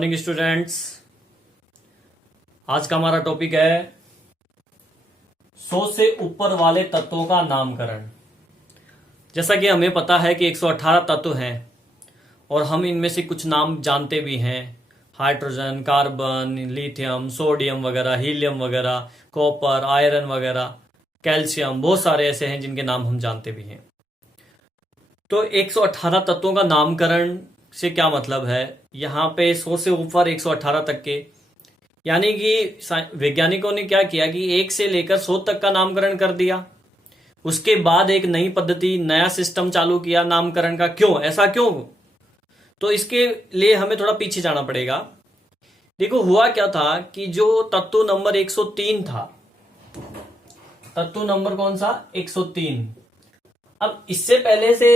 Morning students. आज का हमारा टॉपिक है 100 से ऊपर वाले तत्वों का नामकरण। जैसा कि हमें पता है कि 118 तत्व हैं और हम इनमें से कुछ नाम जानते भी हैं। हाइड्रोजन, कार्बन, लिथियम, सोडियम वगैरह, हीलियम वगैरह, कॉपर, आयरन वगैरह, कैल्शियम, बहुत सारे ऐसे हैं जिनके नाम हम जानते भी हैं। तो 118 तत्वों का नामकरण से क्या मतलब है? यहाँ पे 100 से ऊपर 118 तक के, यानी कि वैज्ञानिकों ने क्या किया कि 1 से लेकर 100 तक का नामकरण कर दिया। उसके बाद एक नई पद्धति, नया सिस्टम चालू किया नामकरण का। क्यों? ऐसा क्यों? तो इसके लिए हमें थोड़ा पीछे जाना पड़ेगा। देखो, हुआ क्या था कि जो तत्व नंबर 103 था, तत्व नंबर कौन सा? 103। अब इससे पहले से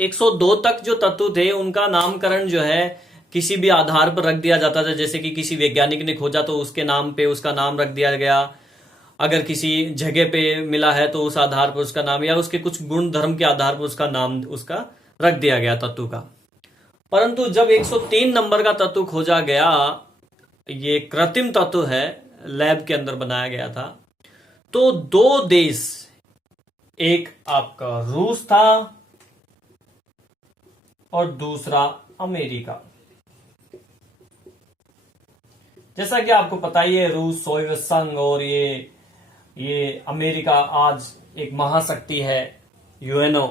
102 तक जो तत्व थे उनका नामकरण जो है किसी भी आधार पर रख दिया जाता था। जैसे कि किसी वैज्ञानिक ने खोजा तो उसके नाम पे उसका नाम रख दिया गया। अगर किसी जगह पे मिला है तो उस आधार पर उसका नाम, या उसके कुछ गुण धर्म के आधार पर उसका नाम उसका रख दिया गया तत्व का। परंतु जब 103 नंबर का तत्व खोजा गया, ये कृत्रिम तत्व है, लैब के अंदर बनाया गया था, तो 2 देश, एक आपका रूस था और दूसरा अमेरिका। जैसा कि आपको पता ही है, रूस सोवियत संघ और ये अमेरिका आज एक महाशक्ति है, यूएनओ,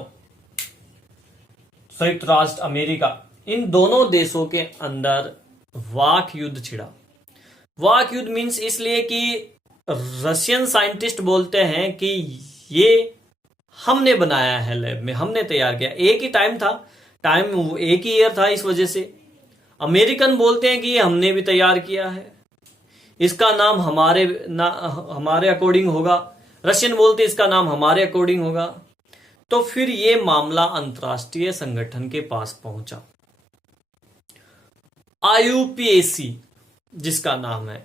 संयुक्त राष्ट्र अमेरिका। इन दोनों देशों के अंदर वाक युद्ध छिड़ा। वाक युद्ध मीन्स इसलिए कि रशियन साइंटिस्ट बोलते हैं कि ये हमने बनाया है, लैब में हमने तैयार किया। एक ही टाइम था, टाइम एक ही ईयर था, इस वजह से। अमेरिकन बोलते हैं कि ये हमने भी तैयार किया है, इसका नाम हमारे अकॉर्डिंग होगा। रशियन बोलते हैं इसका नाम हमारे अकॉर्डिंग होगा। तो फिर ये मामला अंतर्राष्ट्रीय संगठन के पास पहुंचा, IUPAC जिसका नाम है।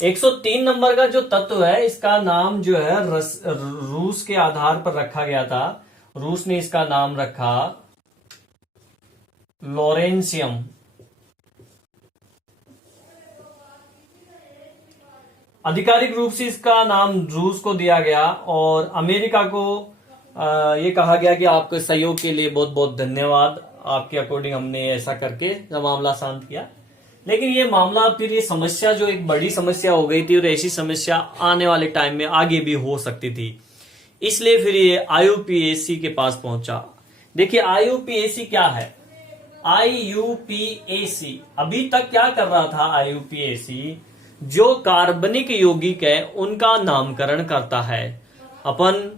103 नंबर का जो तत्व है, इसका नाम जो है रूस के आधार पर रखा गया था। रूस ने इसका नाम रखा लॉरेंशियम। आधिकारिक रूप से इसका नाम रूस को दिया गया और अमेरिका को ये कहा गया कि आपके सहयोग के लिए बहुत बहुत धन्यवाद, आपके अकॉर्डिंग हमने ऐसा करके मामला शांत किया। लेकिन ये मामला, फिर ये समस्या जो एक बड़ी समस्या हो गई थी, और ऐसी समस्या आने वाले टाइम में आगे भी हो सकती थी, इसलिए फिर ये IUPAC के पास पहुंचा। देखिए, IUPAC क्या है? IUPAC अभी तक क्या कर रहा था? IUPAC जो कार्बनिक यौगिक है उनका नामकरण करता है। अपन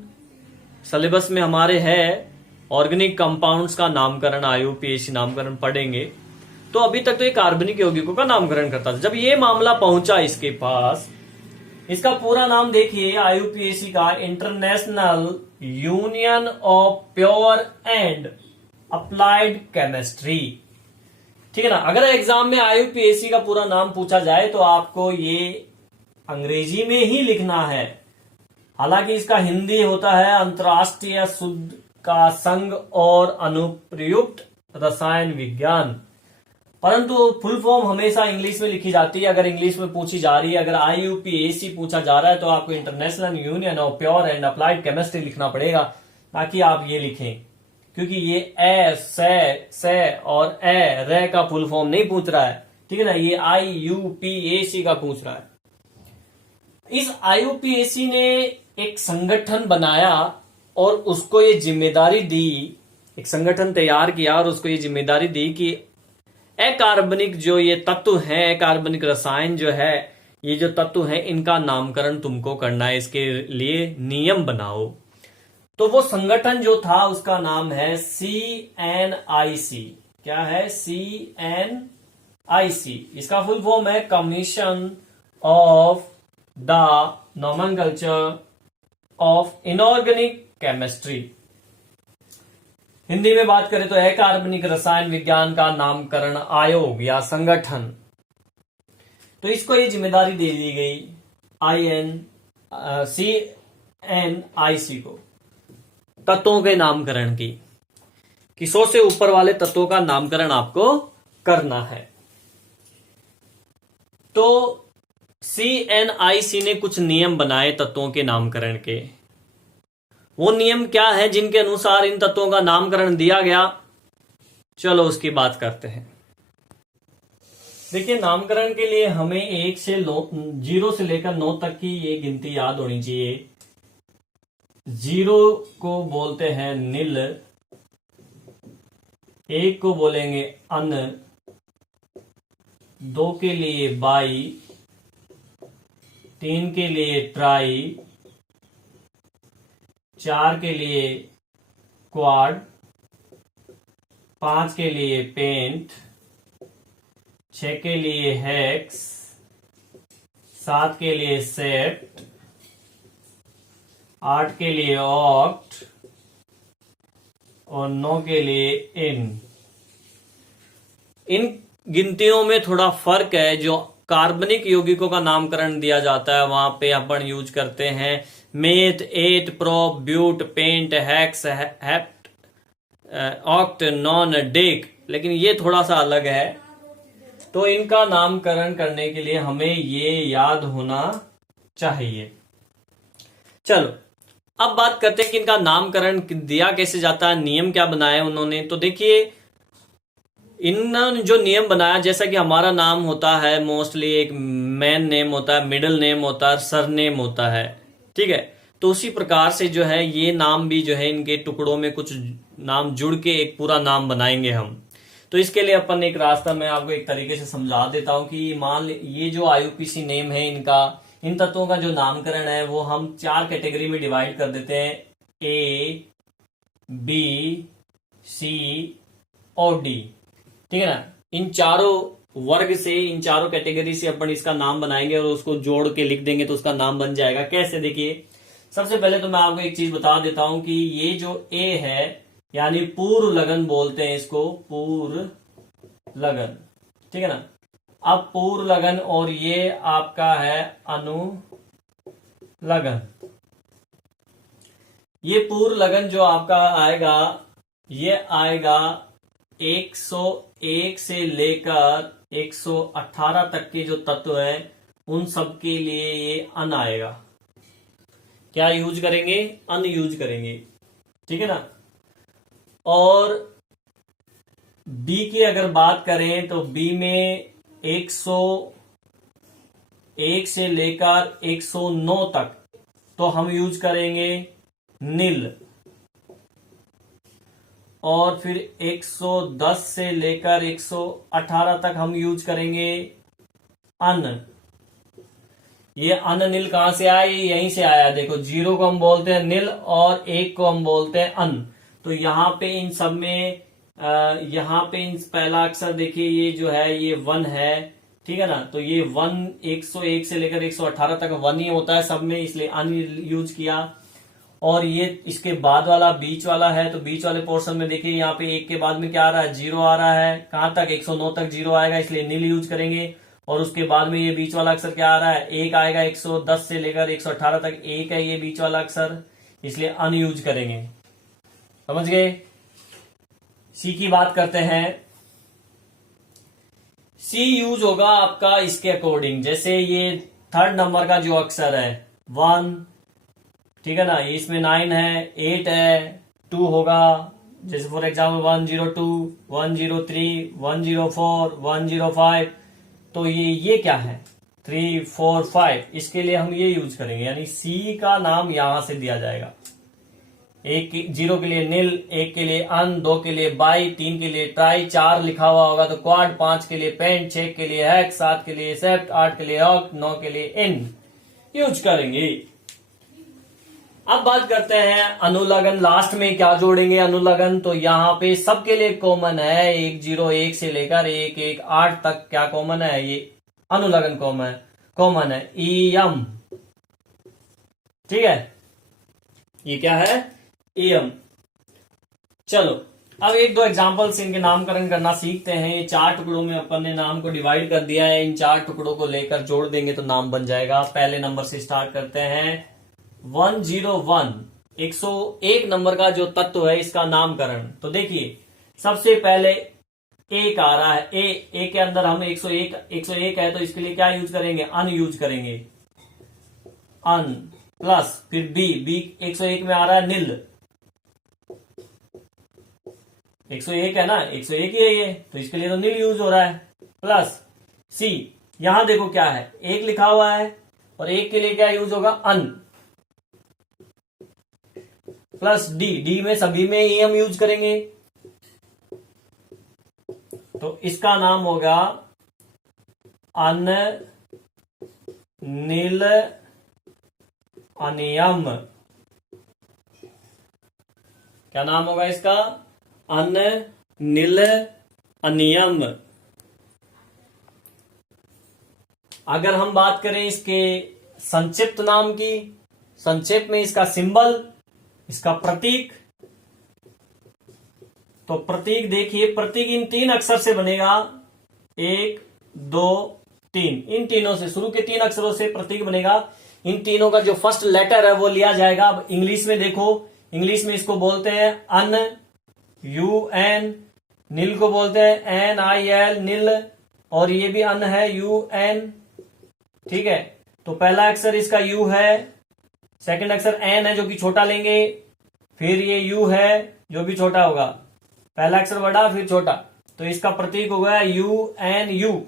सिलेबस में हमारे है ऑर्गेनिक कंपाउंड्स का नामकरण, IUPAC नामकरण पढ़ेंगे। तो अभी तक तो ये कार्बनिक यौगिकों का नामकरण करता था। जब ये मामला पहुंचा इसके पास, इसका पूरा नाम देखिए IUPAC का, international union of pure and applied chemistry. ठीक है ना? अगर एग्जाम में IUPAC का पूरा नाम पूछा जाए तो आपको ये अंग्रेजी में ही लिखना है। हालांकि इसका हिंदी होता है अंतर्राष्ट्रीय शुद्ध का संघ और अनुप्रयुक्त रसायन विज्ञान, परंतु फुल फॉर्म हमेशा इंग्लिश में लिखी जाती है। अगर इंग्लिश में पूछी जा रही है, अगर IUPAC पूछा जा रहा है, तो आपको international union of pure and applied chemistry लिखना पड़ेगा, ताकि आप ये लिखें। क्योंकि ये से और रे का फुल फॉर्म नहीं पूछ रहा है, ठीक है ना? ये IUPAC का पूछ रहा है। इस IUPAC ने एक संगठन बनाया और उसको ये जिम्मेदारी दी, एक संगठन तैयार किया और उसको ये जिम्मेदारी दी कि अकार्बनिक जो ये तत्व हैं, अकार्बनिक रसायन जो है, ये जो तत्व हैं, इनका नामकरण तुमको करना है, इसके लिए नियम बनाओ। तो वो संगठन जो था उसका नाम है CNIC। क्या है? CNIC। इसका फुल फॉर्म है commission of the nomenclature of inorganic chemistry. Hindi में बात करें तो अकार्बनिक रसायन विज्ञान का नामकरण आयोग या संगठन। तो इसको ये जिम्मेदारी दे दी गई CNIC को, तत्वों के नामकरण की, कि 100 से ऊपर वाले तत्वों का नामकरण आपको करना है। तो CNIC ने कुछ नियम बनाए तत्वों के नामकरण के। वो नियम क्या है जिनके अनुसार इन तत्वों का नामकरण दिया गया, चलो उसकी बात करते हैं। देखिए, नामकरण के लिए हमें 1 से 0 से लेकर 9 तक की ये गिनती याद होनी चाहिए। 0 को बोलते हैं नील, 1 को बोलेंगे अन, 2 के लिए बाई, 3 के लिए ट्राई, 4 के लिए क्वाड, 5 के लिए पेंट, 6 के लिए हेक्स, 7 के लिए सेट, 8 के लिए ऑक्ट और 9 के लिए इन गिनतियों में थोड़ा फर्क है। जो कार्बनिक यौगिकों का नामकरण दिया जाता है वहां पे अपन यूज करते हैं meth, eth, prop, but, pent, hex, hept, oct, non, dec, लेकिन ये थोड़ा सा अलग है। तो इनका नामकरण करने के लिए हमें ये याद होना चाहिए। चलो अब बात करते हैं कि इनका नामकरण दिया कैसे जाता है, नियम क्या बनाए उन्होंने। तो देखिए, इन्होंने जो नियम बनाया, जैसा कि हमारा नाम होता है मोस्टली एक मेन नेम होता है, मिडिल नेम होता है, सरनेम होता है, ठीक है। तो उसी प्रकार से जो है ये नाम भी जो है इनके टुकड़ों में कुछ नाम जुड़ के एक पूरा नाम बनाएंगे हम। तो इसके लिए अपन एक रास्ता मैं आपको एक तरीके से समझा देता हूं कि मान ये जो IUPAC नेम है इनका, इन तत्वों का जो नामकरण है वो हम 4 कैटेगरी में डिवाइड कर देते हैं, A, B, C और D, ठीक है ना। इन चारों वर्ग से, इन चारों कैटेगरी से अपन इसका नाम बनाएंगे और उसको जोड़ के लिख देंगे तो उसका नाम बन जाएगा। कैसे, देखिए सबसे पहले तो मैं आपको एक चीज बता देता हूं कि ये जो A है यानी पूर्व लगन बोलते हैं इसको, पूर्व लगन, ठीक है ना। अब पूर्व लगन और ये आपका है अनुलगन। ये पूर्व लगन जो आपका आएगा ये आएगा 101 से लेकर 118 तक के जो तत्व है उन सब के लिए ये अन आएगा। क्या यूज करेंगे? अन यूज करेंगे, ठीक है ना। और बी की अगर बात करें तो बी में 101 से लेकर 109 तक तो हम यूज करेंगे नील, और फिर 110 से लेकर 118 तक हम यूज करेंगे अन। ये अन नील कहां से आया? यहीं से आया। देखो, 0 को हम बोलते हैं नील और 1 को हम बोलते हैं अन। तो यहाँ पे इन सब में यहाँ पे इन पहला अक्षर देखिए ये जो है ये 1 है, ठीक है ना। तो ये 1 101 से लेकर 118 तक 1 ही होता है सब में, इसलिए अन यूज किया। और ये इसके बाद वाला बीच वाला है, तो बीच वाले पोर्शन में देखिए यहाँ पे 1 के बाद में क्या आ रहा है? 0 आ रहा है। कहां तक? 109 तक 0 आएगा, इसलिए नील यूज करेंगे। और उसके बाद में ये बीच वाला अक्षर क्या आ रहा है? 1 आएगा। 110 से लेकर 118 तक 1 है ये बीच वाला अक्षर, इसलिए अन यूज करेंगे। समझ गए? सी की बात करते हैं। सी यूज होगा आपका इसके अकॉर्डिंग, जैसे ये 3rd नंबर का जो अक्षर है 1, ठीक है ना, इसमें 9 है, 8 है, 2 होगा। जैसे फॉर एग्जाम्पल 102, 103, 104, 105, तो ये क्या है? 3, 4, 5, इसके लिए हम ये यूज करेंगे, यानी सी का नाम यहां से दिया जाएगा। 0 के लिए नील, 1 के लिए अन, 2 के लिए बाई, 3 के लिए ट्राई, 4 लिखा हुआ होगा तो क्वाड, 5 के लिए पेंट, 6 के लिए हैक्स, 7 के लिए सेप्ट, 8 के लिए ऑक्ट, 9 के लिए इन यूज करेंगे। अब बात करते हैं अनुलगन। लास्ट में क्या जोड़ेंगे अनुलगन? तो यहाँ पे सबके लिए कॉमन है, 101 से लेकर 118 तक क्या कॉमन है? ये अनुलगन कॉमन है, ईयम, ठीक है। ये क्या है? ईयम। चलो अब 1-2 एग्जांपल्स इनके नामकरण करना सीखते हैं। ये 4 टुकड़ों में अपन ने नाम को डिवाइड कर दिया है, इन 4 टुकड़ों को लेकर जोड़ देंगे तो नाम बन जाएगा। पहले नंबर से स्टार्ट करते हैं। 101, 101 नंबर का जो तत्व है इसका नामकरण। तो देखिए, सबसे पहले एक आ रहा है, ए के अंदर हम 101 है, तो इसके लिए क्या यूज करेंगे? अन यूज करेंगे। अन प्लस फिर बी 101 में आ रहा है नील, 101 है ना, 101 ही है ये, तो इसके लिए तो नील यूज हो रहा है। प्लस सी, यहां देखो क्या है, एक लिखा हुआ है और एक के लिए क्या यूज होगा? अन। प्लस डी में सभी में ई हम यूज करेंगे, तो इसका नाम होगा अन नील अनियम। क्या नाम होगा इसका? अन नील अनियम। अगर हम बात करें इसके संक्षिप्त नाम की, संक्षेप में इसका सिंबल, इसका प्रतीक, तो प्रतीक देखिए, प्रतीक इन 3 अक्षर से बनेगा, 1 2 3, इन तीनों से, शुरू के 3 अक्षरों से प्रतीक बनेगा। इन तीनों का जो फर्स्ट लेटर है वो लिया जाएगा। अब इंग्लिश में देखो, इंग्लिश में इसको बोलते हैं अन, UN, नील को बोलते हैं NIL, नील, और ये भी अन है, UN, ठीक है। तो पहला अक्षर इसका U है, सेकंड अक्षर N है जो कि छोटा लेंगे, फिर ये U है जो भी छोटा होगा, पहला अक्षर बड़ा फिर छोटा, तो इसका प्रतीक हो गया UNU।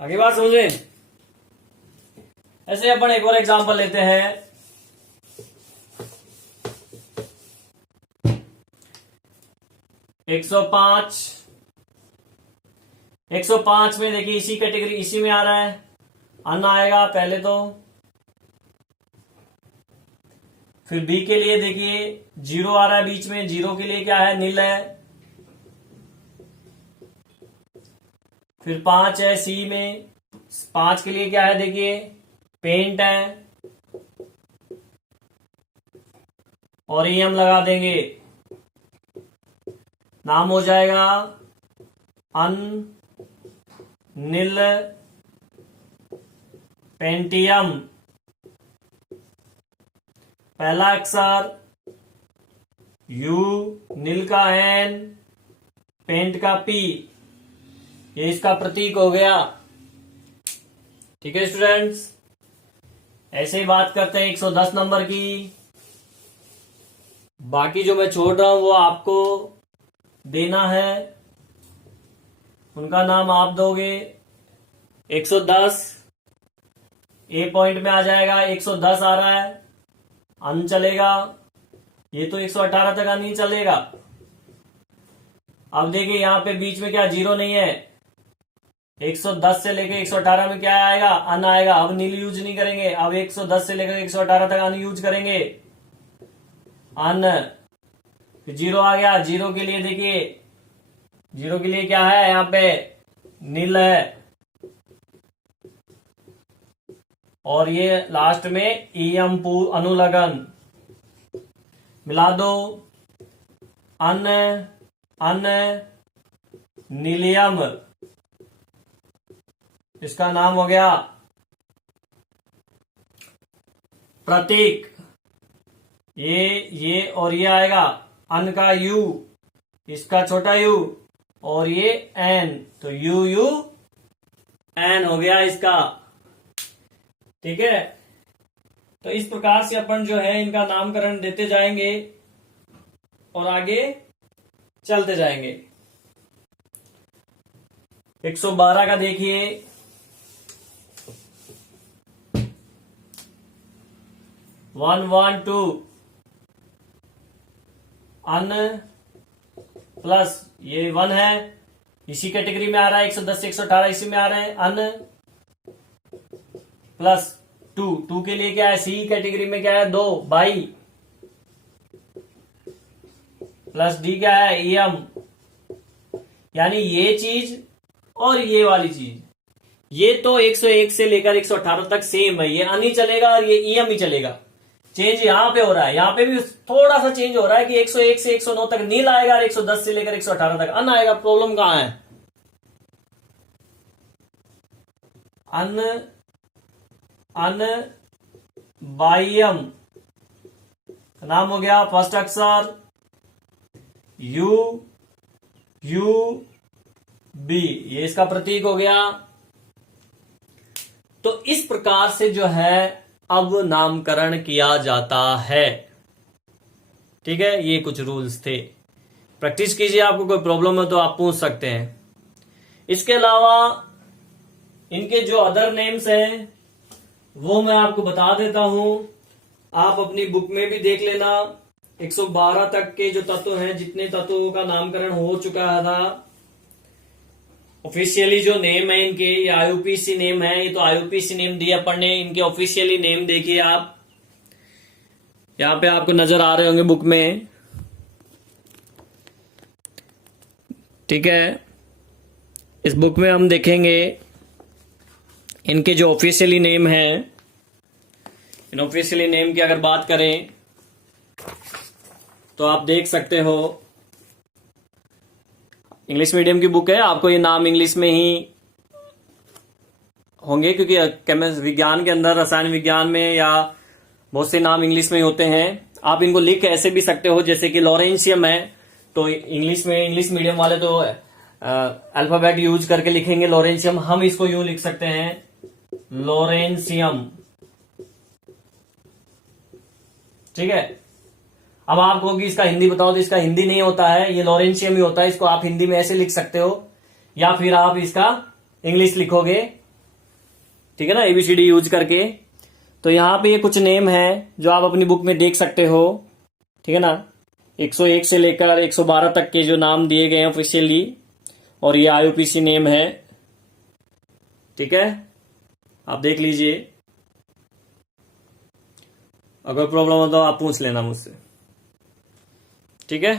आगे बात समझे? ऐसे अपन एक और एग्जांपल लेते हैं। एक 105 में देखिए, इसी कैटेगरी, इसी में आ रहा है, अन आएगा पहले तो, फिर बी के लिए देखिए 0 आ रहा है बीच में, 0 के लिए क्या है? नील है। फिर 5 है सी में, 5 के लिए क्या है? देखिए पेंट है, और ये हम लगा देंगे, नाम हो जाएगा अन नील पेंटियम। पहला अक्षर U, नील का N, पेंट का P, ये इसका प्रतीक हो गया। ठीक है स्टूडेंट्स, ऐसे ही बात करते हैं 110 नंबर की। बाकी जो मैं छोड़ रहा हूं वो आपको देना है, उनका नाम आप दोगे। 110 ए पॉइंट में आ जाएगा, 110 आ रहा है, अन चलेगा, ये तो 118 तक नहीं चलेगा। अब देखिए यहां पे बीच में क्या 0 नहीं है, 110 से लेकर 118 में क्या आएगा? अन आएगा। अब नील यूज नहीं करेंगे, अब 110 से लेकर 118 तक अन यूज करेंगे, अन। फिर 0 आ गया, 0 के लिए देखिए, 0 के लिए क्या है? यहां पे नील है, और ये लास्ट में ईयम अनुलगन मिला दो, अन अन नीलियम, इसका नाम हो गया प्रतीक। ये और ये आएगा, अन का U, इसका छोटा U, और ये N, तो U N हो गया इसका। ठीक है, तो इस प्रकार से अपन जो है इनका नामकरण देते जाएंगे और आगे चलते जाएंगे। 112 का देखिए, वन वन टू, अन प्लस ये 1 है, इसी कैटेगरी में आ रहा है, 110 से 118 इसी में आ रहे हैं, अन प्लस 2 के लिए क्या है? सी कैटेगरी में क्या है? 2 बाई, प्लस डी क्या है? ईएम। यानी ये चीज और ये वाली चीज, ये तो 101 से लेकर 118 तक सेम है, ये अन ही चलेगा और ये ईएम ही चलेगा। चेंज यहां पे हो रहा है, यहां पे भी थोड़ा सा चेंज हो रहा है कि 101 से 109 तक नील आएगा और 110 से लेकर 118 तक अन आएगा। प्रॉब्लम कहां है? अन अन बाइयम नाम हो गया, फर्स्ट अक्षर U, यू बी, ये इसका प्रतीक हो गया। तो इस प्रकार से जो है अब नामकरण किया जाता है। ठीक है, ये कुछ रूल्स थे। प्रैक्टिस कीजिए, आपको कोई प्रॉब्लम है तो आप पूछ सकते हैं। इसके अलावा इनके जो अदर नेम्स हैं वो मैं आपको बता देता हूं, आप अपनी बुक में भी देख लेना। 112 तक के जो तत्व हैं, जितने तत्वों का नामकरण हो चुका था, ऑफिशियली जो नेम है इनके, ये आईयूपीएसी नेम है। ये तो आईयूपीएसी नेम दिया अपन ने, इनके ऑफिशियली नेम देखिए आप, यहां पे आपको नजर आ रहे होंगे बुक में। ठीक है, इस बुक में हम देखेंगे इनके जो ऑफिशियली नेम है। इन ऑफिशियली नेम की अगर बात करें तो आप देख सकते हो, इंग्लिश मीडियम की बुक है, आपको ये नाम इंग्लिश में ही होंगे, क्योंकि केमिस्ट्री विज्ञान के अंदर, रसायन विज्ञान में या बहुत से नाम इंग्लिश में ही होते हैं। आप इनको लिख ऐसे भी सकते हो, जैसे कि लॉरेंशियम है तो इंग्लिश में, इंग्लिश मीडियम वाले तो अल्फाबेट यूज करके लिखेंगे लॉरेंशियम, हम इसको यूं लिख सकते हैं लॉरेंशियम। ठीक है, अब आप कहोगे इसका हिंदी बताओ, तो इसका हिंदी नहीं होता है, ये लॉरेंशियम ही होता है। इसको आप हिंदी में ऐसे लिख सकते हो, या फिर आप इसका इंग्लिश लिखोगे, ठीक है ना, एबीसीडी यूज करके। तो यहां पे ये कुछ नेम है जो आप अपनी बुक में देख सकते हो। ठीक है ना, 101 से लेकर 112 तक के जो नाम दिए गए हैं ऑफिशियली, और ये आईयूपीएसी नेम है। ठीक है, आप देख लीजिए, अगर प्रॉब्लम हो तो आप पूछ लेना मुझसे। ठीक है।